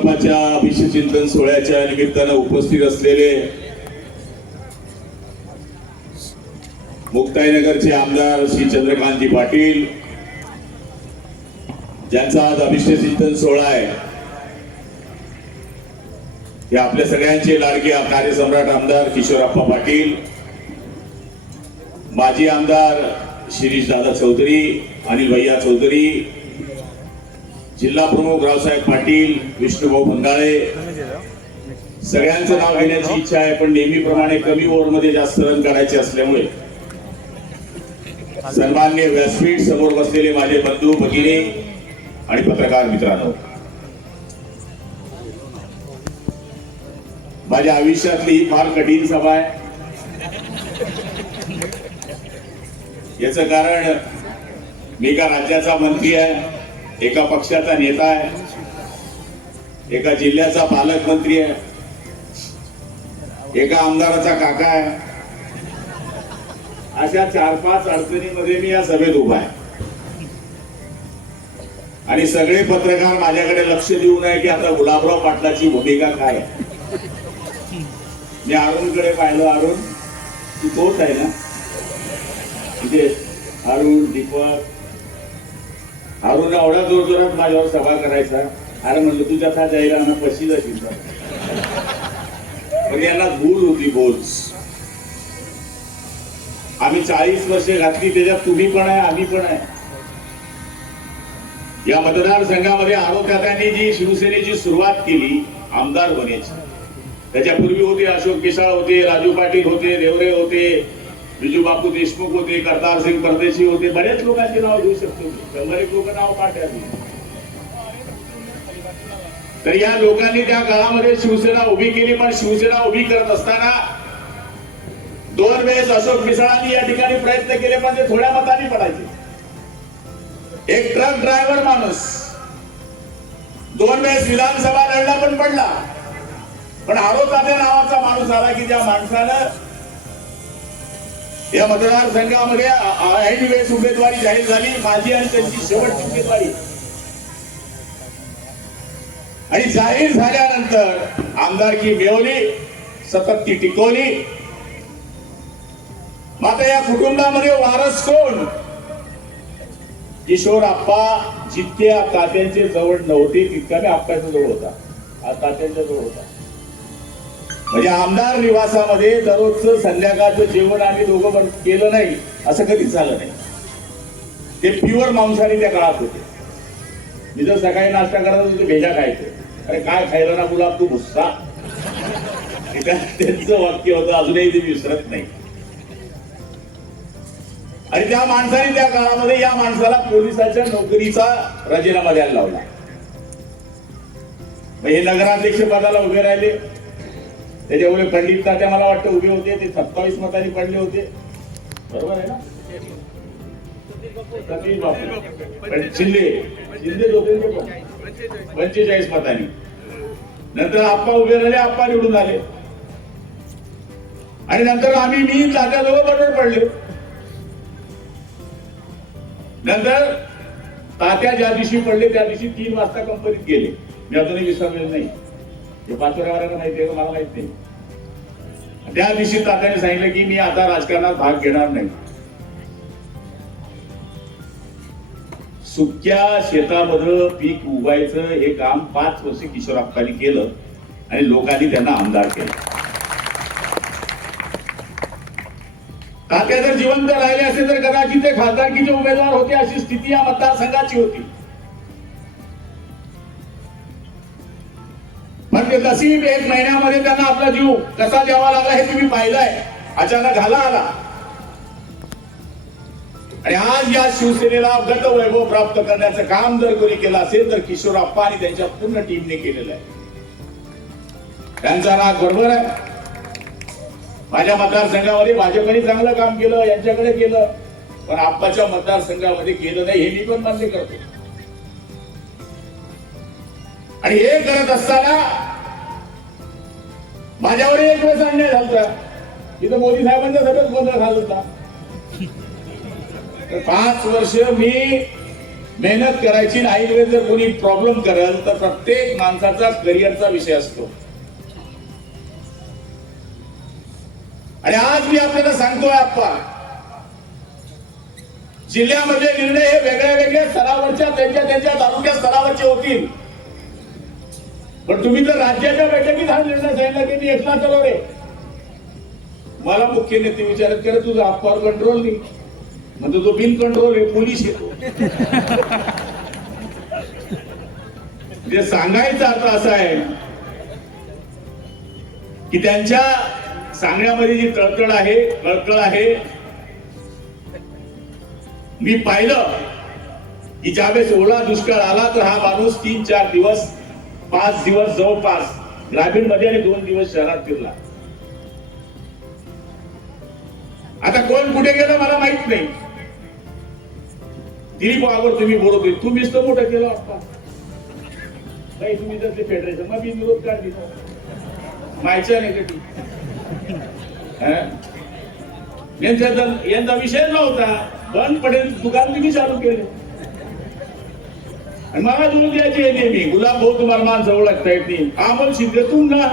च्या अभिषेक चिंतन सोहळ्याच्या निमित्तानं उपस्थित असलेले मुक्ताईनगरचे आमदार श्री चंद्रकांतजी पाटील ज्यांचा आज अभिषेक चिंतन सोहळा आहे. हे आपल्या सगळ्यांचे लाडके कार्यसम्राट आमदार किशोरप्पा पाटील माजी आमदार शिरीष दादा चौधरी अनिल भैया चौधरी जिल्हा प्रमुख रावसाहेब पाटील विष्णुभाऊ भंगाळे सगळ्यांचं नाव घेण्याची इच्छा आहे पण नेहमीप्रमाणे कमी ओव्हरमध्ये जास्त रन करायचे असल्यामुळे. सन्मान्य व्यासपीठ समोर बसलेले माझे बंधू भगिनी आणि पत्रकार मित्रांनो. माझ्या आयुष्यातली ही फार कठीण सभा आहे. याच कारण मी एका राज्याचा मंत्री आहे. एका पक्षाचा नेता आहे. एका जिल्ह्याचा पालकमंत्री आहे. एका आमदाराचा काका आहे. अशा चार पाच अडचणीमध्ये मी या सभेत उभा आहे. आणि सगळे पत्रकार माझ्याकडे लक्ष देऊ नये की आता गुलाबराव पाटलाची भूमिका काय आहे. मी अरुणकडे पाहिलं. अरुण तू तोच आहे ना? म्हणजे अरुण दीपक अरुण एवढा जोर जोरात माझ्यावर सभा करायचा. अरे म्हणलं तुझ्या था जायला ना पशी जाशील पण यांना भूल होती बोच आम्ही चाळीस वर्षे घातली त्याच्यात तुम्ही पण आहे आम्ही पण आहे. या मतदारसंघामध्ये आरोग्याने जी शिवसेनेची सुरुवात केली आमदार होण्याची त्याच्यापूर्वी होते अशोक पिसाळ होते राजू पाटील होते देवरे होते विजू बापू देशमुख होते करतार सिंग परदेशी होते बरेच लोकांची नाव घेऊ शकतो. शंभर एक लोक नाव पाठवली तर या लोकांनी त्या काळामध्ये शिवसेना उभी केली पण शिवसेना उभी करत असताना दोन वेळेस अशोक मिसाळांनी या ठिकाणी प्रयत्न केले पण ते थोड्या मताने पडायचे. एक ट्रक ड्रायव्हर माणूस दोन वेळेस विधानसभा लढला पण पडला. पण आरोप नावाचा माणूस आला की ज्या माणसानं या मतदारसंघामध्ये ऐन वेळेस उमेदवारी जाहीर झाली. माझी आणि त्यांची शेवटची उमेदवारी. आणि जाहीर झाल्यानंतर आमदारकी मिळवली सतत ती टिकवली. मात्र या कुटुंबामध्ये वारस कोण? किशोर आप्पा जितके तात्यांचे जवळ नव्हते तितका मी आप्पाच्या जवळ होता. तात्यांच्या जवळ होता. म्हणजे आमदार निवासामध्ये दररोजचं संध्याकाळचं जेवण आम्ही दोघं पण केलं नाही असं कधीच झालं नाही. ते प्युअर मांसाहारी त्या काळात होते. मी जर सकाळी नाश्ता करत होतो भेजा खायचे. अरे काय खायला ना गुलाब तू भुस्सा. त्यांचं वाक्य होतं अजूनही ते विसरत नाही. आणि त्या माणसाने त्या काळामध्ये या माणसाला पोलिसाच्या नोकरीचा राजीनामा द्यायला लावला. हे नगराध्यक्ष पदाला उभे राहिले. त्याच्यामुळे पंडित तात्या मला वाटतं उभे होते ते सत्तावीस मतांनी पडले होते. बरोबर आहे ना? शिंदे शिंदे पंचेचाळीस मतांनी. नंतर आप्पा उभे राहिले आप्पा निवडून आले. आणि नंतर आम्ही मी तात्या दोघं बरोबर पडले. नंतर तात्या ज्या दिवशी पडले त्या दिवशी तीन वाजता कंपनीत गेले. मी अजूनही विसरलेलं नाही. हे पाचोऱ्यावारांना माहिती आहे मला माहीत नाही त्या दिवशी तात्याने सांगितलं की मी आता राजकारणात भाग घेणार नाही. सुक्या शेतामध्ये पीक उगायचं हे काम पाच वर्ष किशोराप्पांनी केलं आणि लोकांनी त्यांना आमदार केलं. तात्या जर जिवंत राहिले असते तर कदाचित ते खासदारकीचे उमेदवार होते अशी स्थिती या मतदारसंघाची होती. नसीब एक महिन्यामध्ये त्यांना आपला जीव कसा द्यावा लागला हे तुम्ही पाहिलंय. अचानक घाला आला. आणि आज या शिवसेनेला गत वैभव प्राप्त करण्याचं काम जर कोणी केलं असेल तर किशोरप्पा आणि त्यांच्या पूर्ण टीमने केलेलं आहे. त्यांचा राग बरोबर आहे. माझ्या मतदारसंघामध्ये भाजपने चांगलं काम केलं यांच्याकडे केलं पण आप्पाच्या मतदारसंघामध्ये केलं नाही हे मी पण मान्य करतो. आणि हे करत असताना माझ्यावर एक वेळेस अन्याय झालता. इथं मोदी साहेबांच्या सगळंच गोंधळ झाला होता. तर पाच वर्ष मी मेहनत करायची नाही वेळेस जर कोणी प्रॉब्लेम करेल तर प्रत्येक माणसाचा करिअरचा विषय असतो. आणि आज मी आपल्याला सांगतोय आप्पा जिल्ह्यामध्ये निर्णय हे वेगळ्या वेगळ्या स्तरावरच्या त्यांच्या त्यांच्या तालुक्या स्तरावरचे होतील. पण तुम्ही तर राज्याच्या बैठकीत हा निर्णय सांगितला की मी एकनाथ चलो रे मला मुख्य नेते विचारत करत तुझा आप्पावर कंट्रोल नाही. म्हणजे तो बिन कंट्रोल आहे पोलीस येतो. जे सांगायचा अर्थ असा आहे की त्यांच्या सांगण्यामध्ये जी तळतळ आहे कळकळ आहे मी पाहिलं की ज्यावेळेस ओला दुष्काळ आला तर हा माणूस तीन चार दिवस पाच दिवस जवळपास. ग्रामीणमध्ये आणि दोन दिवस शहरात फिरला आता कोण कुठे गेलं मला माहीत नाही. दिलीप वावर तुम्ही बोलतोय तुम्हीच तर मोठं केलं असता. नाही तुम्ही जर ते फेडरेशन मग मी विरोध का दिला माहिती नाही कधी यांचा यांचा विषय नव्हता. बंद पडेल दुकान तुम्ही चालू केले. मला दूर द्यायचे आहे नेहमी. गुलाब भाऊ तुम्हाला मान जवळ लागता येत नाही. आम्हाला शिंदे तुम ना.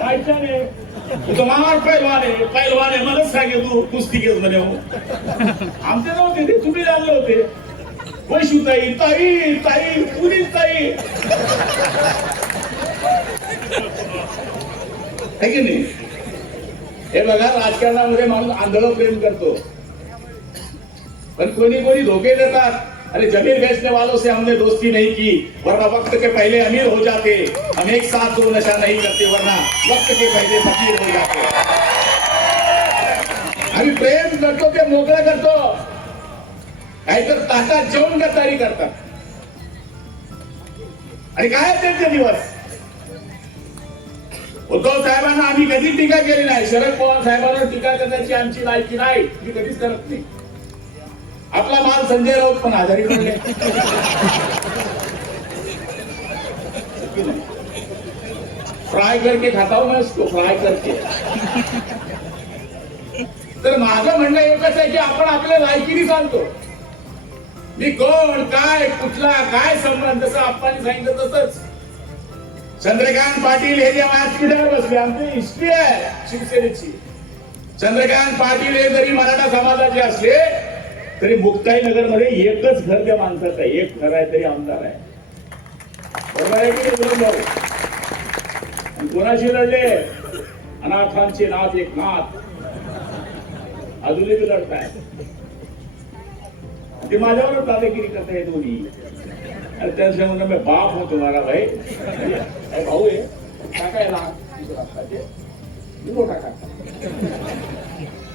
माहिती नाही तू मार पैलवान आहे. पैलवान आहे. मलाच सांगे तू कुस्ती घेत म्हणे आमचे नव्हते ते तुम्ही जाणले होते. वैशुताई ताई ताई पुरी ताई. है की नाही? हे बघा राजकारणामध्ये माणूस आंधळ प्रेम करतो. पण कोणी कोणी धोके देतात. अरे ज़मीन बेचने वालों से हमने दोस्ती नहीं की, वरना वक्त के पहले अमीर हो जाते। हम एक साथ दो नशा नहीं करते, वरना वक्त के पहले फकीर हो जाते। आम्ही प्रेम करतो। ते मोकळं करतो काहीतर ताटात जेवण गद्दारी करतात आणि काय त्यांचे दिवस उद्धव साहेबांना आम्ही कधी टीका केली नाही। शरद पवार साहेबांवर टीका करण्याची आमची लायकी नाही। मी कधीच करत नाही। आपला बाल संजय राऊत पण आजारी पडले. फ्राय करके खाता हूं मैं उसको फ्राय करके. तर माझं म्हणणं एकच आहे की आपण आपल्या लायकीने चालतो मी कोण काय कुठला काय संबंध जसं आपण सांगितलं तसंच. चंद्रकांत पाटील हे जे व्यासपीठावर बसले आमची हिस्ट्री आहे शिवसेनेची. चंद्रकांत पाटील हे जरी मराठा समाजाचे असले तरी मुक्ताई नगरमध्ये एकच घर त्या माणसाचं आहे. एक घर आहे तरी आमदार आहे. बरोबर आहे की भाऊ कोणाशी लढले अनाथांचे नाथ एक नाथ अजूनही बी लढताय ते माझ्यावरच दादागिरी करता हे दोन्ही. आणि त्यांच्या म्हणून मी बाप हो तुम्हाला भाई. अरे भाऊ आहे टाकायला मी मोठा काका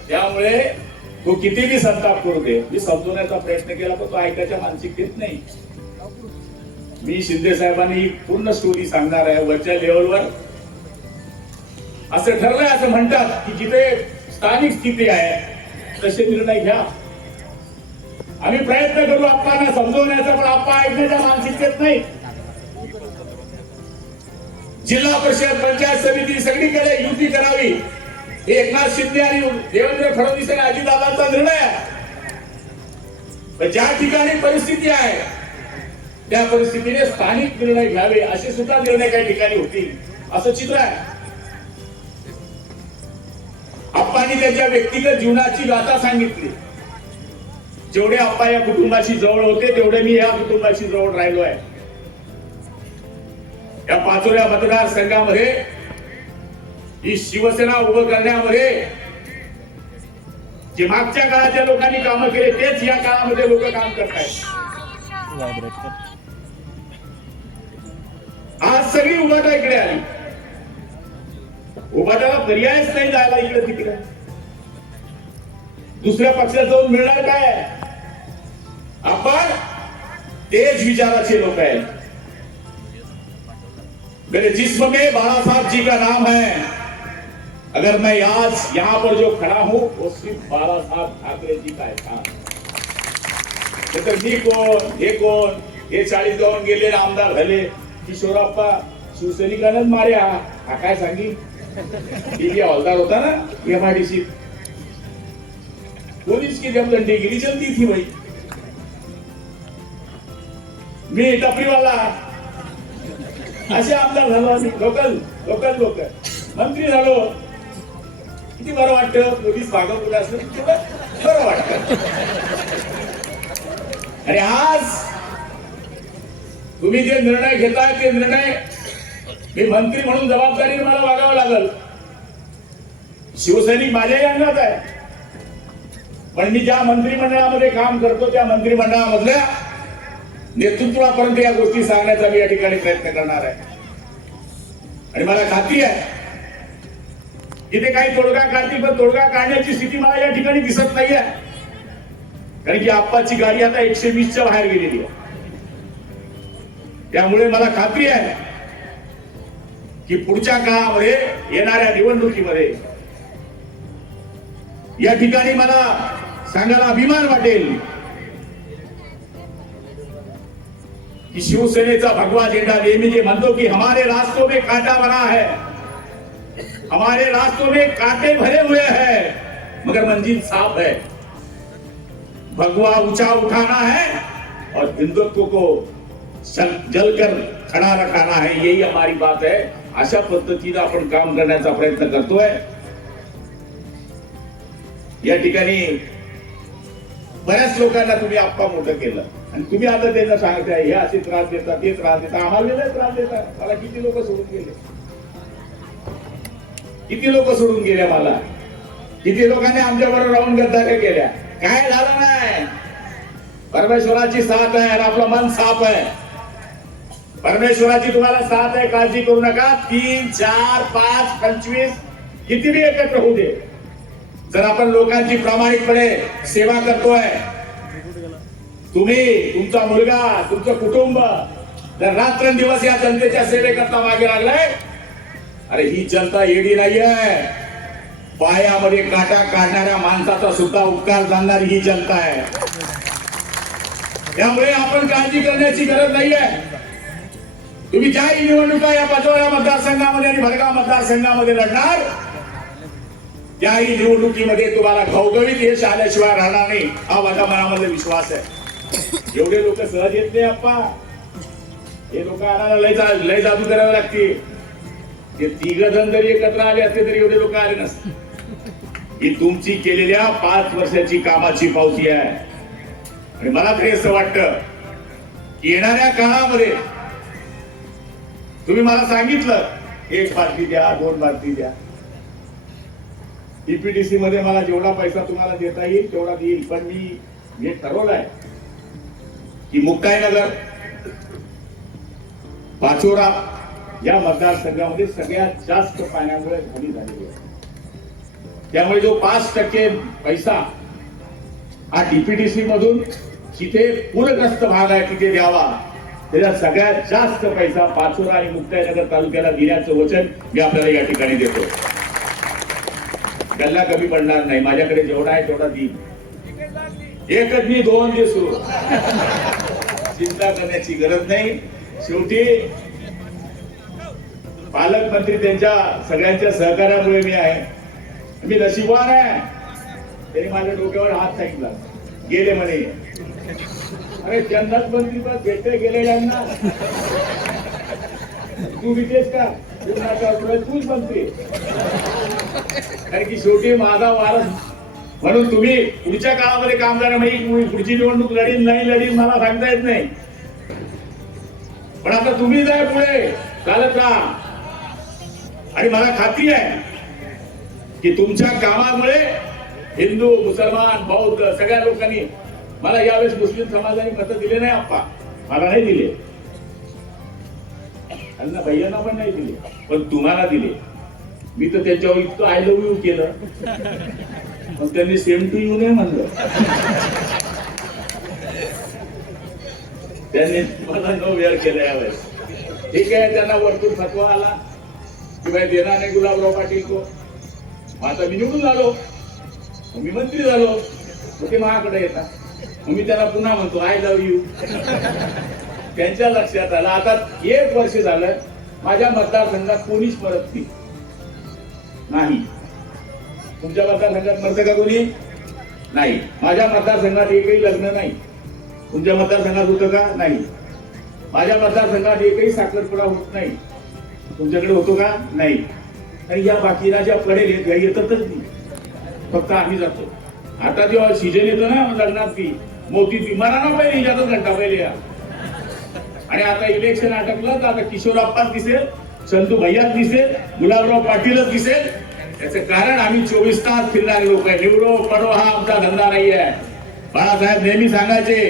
त्यामुळे तो किती बी संताप करू दे? मी समजवण्याचा प्रयत्न केला पण तो ऐकायच्या मानसिकतेत नाही. मी शिंदे साहेबांनी ही पूर्ण स्टोरी सांगणार आहे. वरच्या लेवलवर असं ठरलंय असं म्हणतात की जिथे स्थानिक स्थिती आहे तसे निर्णय घ्या. आम्ही प्रयत्न करू आप्पांना समजवण्याचा पण आप्पा ऐकण्याच्या मानसिकतेत नाही. जिल्हा परिषद पंचायत समिती सगळीकडे युती करावी. हे एकनाथ शिंदे आणि देवेंद्र फडणवीस आणि अजितदादांचा निर्णय आहे. ज्या ठिकाणी परिस्थिती आहे त्या परिस्थितीने स्थानिक निर्णय घ्यावे असे सुद्धा निर्णय काही ठिकाणी होतील असं चित्र आहे. आप्पांनी त्याच्या व्यक्तिगत जीवनाची गाथा सांगितली. जेवढे आप्पा या कुटुंबाशी जवळ होते तेवढे मी या कुटुंबाशी जवळ राहिलो आहे. या पाचोऱ्या मतदारसंघामध्ये ही शिवसेना उभं करण्यामध्ये जे मागच्या काळाच्या लोकांनी काम केले तेच या काळामध्ये लोक काम करतायत. आज सगळी उभाटा इकडे आली. उभाटाला पर्यायच नाही जायला इकडे तिकडे. दुसऱ्या पक्षात जाऊन मिळणार काय? आपण तेच विचाराचे लोक आहेत. मेरे जिस्म में बाला साहब जी का नाम है अगर मैं आज यहाँ पर जो खड़ा हूं वो सिर्फ बाला साहब ठाकरे जी का एहसान है। तर मी कोण हे कोण हे चाळीस गावून गेले आमदार झाले किशोरप्पा शिवसैनिकानंच मार्या हा काय सांगी? टीव्ही हवालदार होता ना एमआयडीसी पोलीस की जब डंडीगिरी चलती थी भाई। मी टपरीवाला असे आमदार झालो आम्ही लोकल लोकल लोकल मंत्री झालो किती बरं वाटतं? पोलीस भागापुढे असलं की तेवढं बरं वाटत. आणि आज तुम्ही जे निर्णय घेताय ते निर्णय मी मंत्री म्हणून जबाबदारी मला वागावं लागल. शिवसैनिक माझ्याही अंगात आहे. पण मी ज्या मंत्रिमंडळामध्ये काम करतो त्या मंत्रिमंडळामधल्या नेतृत्वापर्यंत या गोष्टी सांगण्याचा मी या ठिकाणी प्रयत्न करणार आहे. आणि मला खात्री आहे इथे काही तोडगा काढतील पण तोडगा काढण्याची स्थिती मला या ठिकाणी दिसत नाहीये. कारण की आप्पाची गाडी आता एकशे वीसच्या बाहेर गेलेली आहे. त्यामुळे मला खात्री आहे की पुढच्या काळामध्ये येणाऱ्या निवडणुकीमध्ये या ठिकाणी मला सांगायला अभिमान वाटेल की शिवसेनेचा भगवा झेंडा नेहमी जे म्हणतो की हमारे रास्तों में काटा भरा है. हमारे रास्तों में कांटे भरे हुए हैं मगर मंजिल साफ है। भगवा ऊंचा उठाना है और हिंदुत्व को जल- कर खडा रखाना है यही हमारी बात है। अशा पद्धतीनं आपण काम करण्याचा प्रयत्न करतोय। या ठिकाणी बऱ्याच लोकांना तुम्ही आप्पा मोठं केलं आणि तुम्ही आता त्यांना सांगताय हे असे त्रास देतात ते त्रास देतात आम्हाला त्रास देतात मला किती लोक सोडून गेले? किती लोक सोडून गेले मला? किती लोकांनी आमच्या बरोबर राहून गद्दाऱ्या केल्या? काय झालं नाही? परमेश्वराची साथ आहे आणि आपलं मन साफ आहे. परमेश्वराची तुम्हाला साथ आहे काळजी करू नका. तीन चार पाच पंचवीस किती बी एकत्र होऊ दे. जर आपण लोकांची प्रामाणिकपणे सेवा करतोय तुम्ही तुमचा मुलगा तुमचं कुटुंब जर रात्रंदिवस या जनतेच्या सेवेकरता मागे लागलाय अरे ही जनता येडी नाहीये. पायामध्ये काटा काढणाऱ्या माणसाचा सुद्धा उपकार जाणणारी ही जनता आहे. त्यामुळे आपण काळजी करण्याची गरज नाहीये. तुम्ही ज्याही निवडणुका या पाचोळ्या मतदारसंघामध्ये आणि भडगाव मतदारसंघामध्ये लढणार त्याही निवडणुकीमध्ये तुम्हाला घवघवीत यश आल्याशिवाय राहणार नाही. हा माझ्या मनामध्ये विश्वास आहे. एवढे लोक सहज येत नाही आप्पा हे लोक आणायला लय जा- लय जादू करावे लागते ते तिघ जण जरी एकत्र आले असते तरी एवढे लोक आले नसते. ही तुमची केलेल्या पाच वर्षाची कामाची पावती आहे. आणि मला तरी असं वाटतं की येणाऱ्या काळामध्ये तुम्ही मला सांगितलं एक बातमी द्या दोन बातमी द्या. डीपीडीसी मध्ये मला जेवढा पैसा तुम्हाला देता येईल तेवढा देईल. पण मी हे ठरवलंय की मुक्ताईनगर पाचोरा या मतदारसंघामध्ये सगळ्यात जास्त पाण्यामुळे हानी झालेली आहे. त्यामुळे जो पाच टक्के पैसा हा डीपीटीसी मधून जिथे पूरग्रस्त भाग आहे तिथे द्यावा. त्याचा सगळ्यात जास्त पैसा पाचोरा आणि मुक्ताईनगर तालुक्याला देण्याचं वचन मी आपल्याला या ठिकाणी देतो. गल्ला कमी पडणार नाही. माझ्याकडे जेवढा आहे तेवढा देईल एकच मी दोन दिवस सुरू. चिंता करण्याची गरज नाही. शेवटी पालकमंत्री त्यांच्या सगळ्यांच्या सहकार्यामुळे मी आहे. मी नशिबवान आहे. त्यांनी माझ्या डोक्यावर हात टाकला. गेले म्हणे. अरे चंदन मंत्री पण गेलेल्यांना. तू वितेस का? तूच मंत्री. कारण की शेवटी माझा वारस. म्हणून तुम्ही पुढच्या काळामध्ये काम करा म्हणजे पुढची निवडणूक लढीन नाही लढीन मला सांगता येत नाही. पण आता तुम्ही जाय पुढे. चालत राहा आणि मला खात्री आहे की तुमच्या कामामुळे हिंदू मुसलमान बौद्ध सगळ्या लोकांनी मला यावेळेस मुस्लिम समाजाने मतं दिले नाही आप्पा. मला नाही दिले. त्यांना भैयांना पण नाही दिले पण तुम्हाला दिले. मी तर त्याच्यावर इतकं आय लव्ह यू केलं. मग त्यांनी सेम टू यू नाही म्हणलं. त्यांनी मला नो वेअर केलं यावेळेस. ठीक आहे त्यांना वरतून फतवा आला. की बाई देणार नाही गुलाबराव पाटील को. आता मी निवडून झालो मी मंत्री झालो. मग ते माझ्याकडे येतात. मग मी त्याला पुन्हा म्हणतो आय लव्ह यू त्यांच्या लक्षात आलं. आता एक वर्ष झालं माझ्या मतदारसंघात कोणीच परत नाही. नाही. तुमच्या मतदारसंघात मरतं का कोणी? नाही. माझ्या मतदारसंघात एकही लग्न नाही. तुमच्या मतदारसंघात होतं का? नाही. माझ्या मतदारसंघात एकही साखरपुडा होत नाही. तुमच्याकडे होतो का? नाही. आणि या बाकीला ज्या पडेल आहेत, या येतातच नाही फक्त आम्ही जातो. आता जेव्हा सीजन येतो ना लग्नात ती मोठी ती मला ना पहिले जातात घंटा पहिले या. आणि आता इलेक्शन अटकलं तर आता किशोरप्पाच दिसेल संतू भैयाच दिसेल गुलाबराव पाटीलच दिसेल. त्याचं कारण आम्ही चोवीस तास फिरणारे लोक आहे. निवडो पडो हा आमचा धंदा नाही आहे. बाळासाहेब नेहमी सांगायचे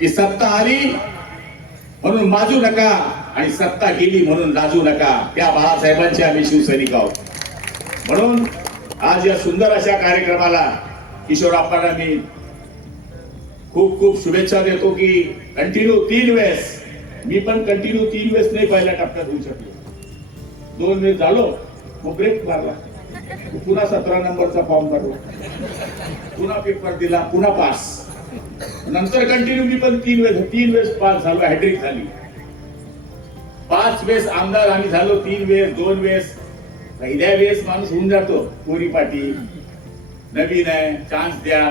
की सत्ता आली म्हणून माजू नका. आणि सत्ता गेली म्हणून लाजू नका. त्या बाळासाहेबांचे आम्ही शिवसैनिक आहोत. म्हणून आज या सुंदर अशा कार्यक्रमाला किशोर किशोरप्पांना मी खूप खूप शुभेच्छा देतो की कंटिन्यू तीन वेळेस मी पण कंटिन्यू तीन वेळेस नाही पहिल्या टप्प्यात होऊ शकलो. दोन वेळेस झालो मग ब्रेक मारला. पुन्हा सतरा नंबरचा फॉर्म भरला. पुन्हा पेपर दिला पुन्हा पास नंतर कंटिन्यू मी पण तीन वेळेस तीन वेळेस पास झालो हॅड्रिक झाली. पाच वेळेस आमदार आम्ही झालो तीन वेळेस दोन वेळेस. पहिल्या वेळेस माणूस होऊन जातो कोरी पाटी. नवीन आहे चान्स द्या.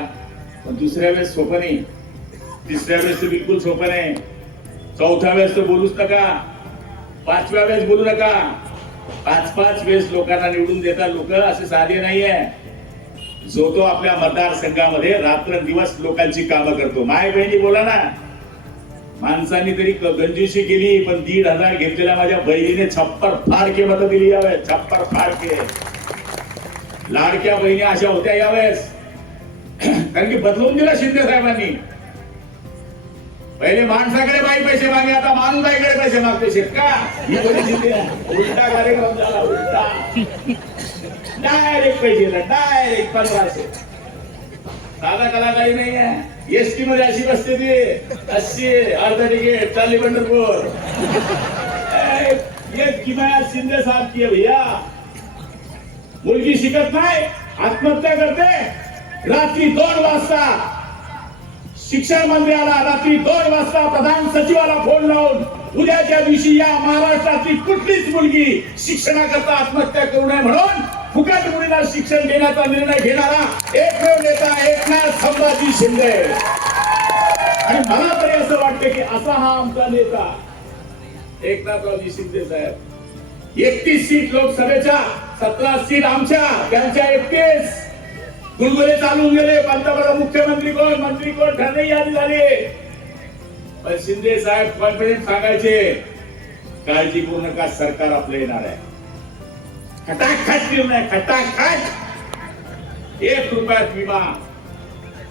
पण दुसऱ्या वेळेस सोपं नाही. तिसऱ्या वेळेस तर बिलकुल सोपं नाही. चौथ्या वेळेस तर बोलूच नका. पाचव्या वेळेस बोलू नका. पाच पाच वेळेस लोकांना निवडून देतात लोक असे साधे नाहीये जो तो आपल्या मतदारसंघामध्ये रात्र दिवस लोकांची कामं करतो. माय बहिणी बोला ना. माणसांनी तरी क- केली पण दीड हजार घेतलेल्या माझ्या बहिणीने छप्पर फारके मत दिली यावेळेस. छप्पर फारके लाडक्या बहिणी अशा होत्या यावेळेस. कारण की बदलून दिला शिंदे साहेबांनी. पहिले माणसाकडे बाई पैसे मागे आता माणूस बाईकडे पैसे मागते शेतका ही उलटा कार्यक्रम झाला उलटा. डायरेक्ट पैसे डायरेक्ट पंधराशे. साधा कलाकारी नाही आहे एस टी मध्ये अशी बसते ती. अशी अर्ध तिकीट चालली पंढरपूर. ए, ये शिंदे साहेब की भैया? मुलगी शिकत नाही आत्महत्या करते. रात्री दोन वाजता शिक्षण मंत्र्याला रात्री दोन वाजता प्रधान सचिवाला फोन लावून उद्याच्या दिवशी या महाराष्ट्रातली कुठलीच मुलगी शिक्षणाकरता आत्महत्या करू नये म्हणून फुकट मुलीला शिक्षण देण्याचा निर्णय घेणारा एकमेव नेता एकनाथ संभाजी शिंदे. आणि मला तरी असं वाटतं की असा हा आमचा नेता एकनाथरावजी शिंदे साहेब. एकतीस सीट लोकसभेच्या सतरा सीट आमच्या त्यांच्या एकतीस. गुलगुले चालून गेले पंतप्रधान मुख्यमंत्री कोण मंत्री कोण ठरणे यादी झाली. पण शिंदे साहेब कॉन्फिडन्स सांगायचे काळजी का सरकार आपलं येणार आहे. खटाखट निर्णय खटाखट एक रुपयात विमा.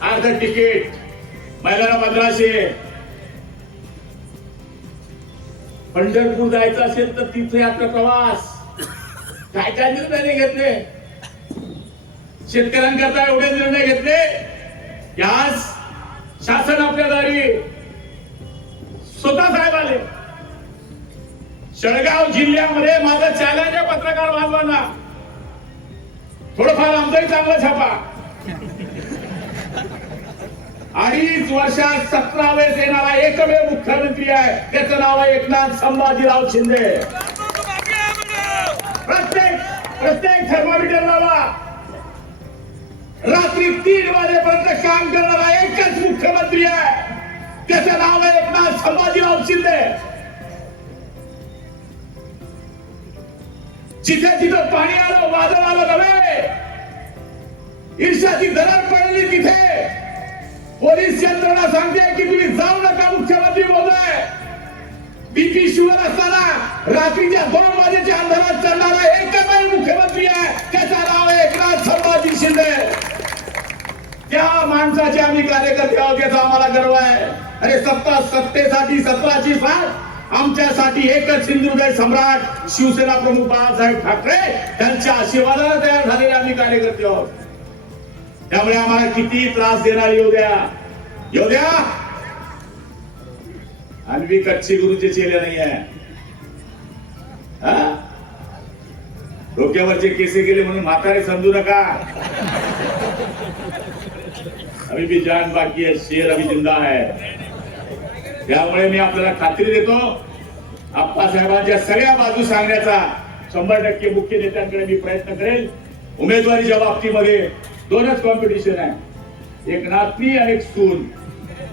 अर्ध तिकीट. महिलांना पंधराशे पंढरपूर जायचं असेल तर तिथे आपला प्रवास. काय काय निर्णय घेतले? शेतकऱ्यांकरता एवढे निर्णय घेतले? आज शासन आपल्या दारी. स्वतः साहेब आले. जळगाव जिल्ह्यामध्ये माझं चॅलेंज आहे पत्रकार बांधवांना. थोडंफार आमचंही चांगलं छापा. अडीच वर्षात सतरा वेळेस येणारा एकमेव मुख्यमंत्री आहे. त्याचं नाव आहे एकनाथ संभाजीराव शिंदे. प्रत्येक प्रत्येक थर्मामीटर लावा. रात्री तीन वाजेपर्यंत काम करणारा एकच मुख्यमंत्री आहे. त्याचं नाव आहे एकनाथ संभाजीराव शिंदे. जिथे तिथं पाणी आलं वादळ आलं नव्हे. ईर्ष्याची दरार पडली तिथे. पोलीस यंत्रणा सांगते की तुम्ही जाऊ नका मुख्यमंत्री बोलतोय बीपी शुगर असताना रात्रीच्या दोन वाजेच्या अंधारात चालणारा एकमेव मुख्यमंत्री आहे. त्याचा नाव आहे एकनाथ संभाजी शिंदे. त्या माणसाचे आम्ही कार्यकर्ते आहोत याचा आम्हाला गर्व आहे. अरे सत्ता सत्तेसाठी सत्ताची साथ आमच्यासाठी एकच हिंदुदय सम्राट शिवसेना प्रमुख बाळासाहेब ठाकरे त्यांच्या आशीर्वादाने तयार झालेले आम्ही कार्यकर्ते आहोत. त्यामुळे आम्हाला किती त्रास देणार येऊ द्या येऊ द्या आम्ही कच्चे गुरुचे चेले नाही आहे हा? डोक्यावरचे केसे गेले म्हणून म्हातारे समजू नका. अभी भी जान बाकी है शेर अभी जिंदा है. त्यामुळे मी आपल्याला खात्री देतो आप्पासाहेबांच्या सगळ्या बाजू सांगण्याचा शंभर टक्के मुख्य नेत्यांकडे मी प्रयत्न करेल. उमेदवारीच्या बाबतीमध्ये दोनच कॉम्पिटिशन आहे एक नातनी आणि एक सून.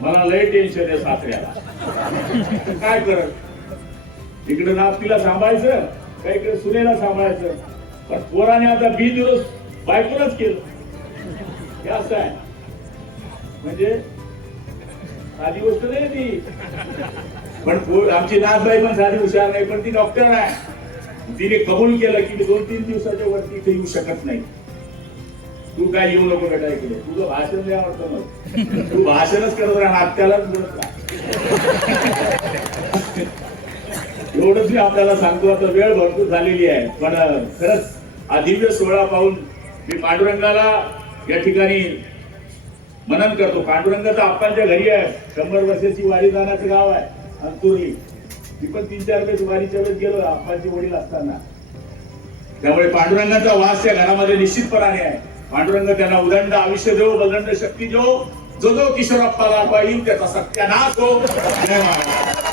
मला लय टेन्शन आहे सासऱ्याला. काय करत इकडे नातीला सांभाळायचं का इकडे सुनेला सांभाळायचं. पण पोराने आता बी दिवस बायकोलाच केलं. हे असं आहे. म्हणजे साधी गोष्ट नाही ती. पण आमची नाथबाई पण साधी हुशार नाही पण ती डॉक्टर आहे. तिने कबूल केलं की मी दोन तीन दिवसाच्या वरती इथे येऊ शकत नाही. तू काय येऊ नको बेटा इकडे. तुझं भाषण नाही आवडतं मग तू भाषणच करत राहा आत्यालाच बोलत राहा. एवढंच मी आपल्याला सांगतो आता वेळ भरपूर झालेली आहे. पण खरंच हा दिव्य सोहळा पाहून मी पांडुरंगाला या ठिकाणी मनन करतो. पांडुरंगाचा तर घरी आहे. शंभर वर्षाची वारी जाण्याचं गाव आहे. अंतुर्ली मी पण तीन चार वेळेस वारीच्या वेळेस गेलो आप्पांची वडील असताना. त्यामुळे पांडुरंगाचा वास या घरामध्ये निश्चितपणाने आहे. पांडुरंग त्यांना उदंड आयुष्य देव बदंड शक्ती देव. जो जो किशोरप्पाला पाहिजे त्याचा सत्यानाश हो जय महाराज.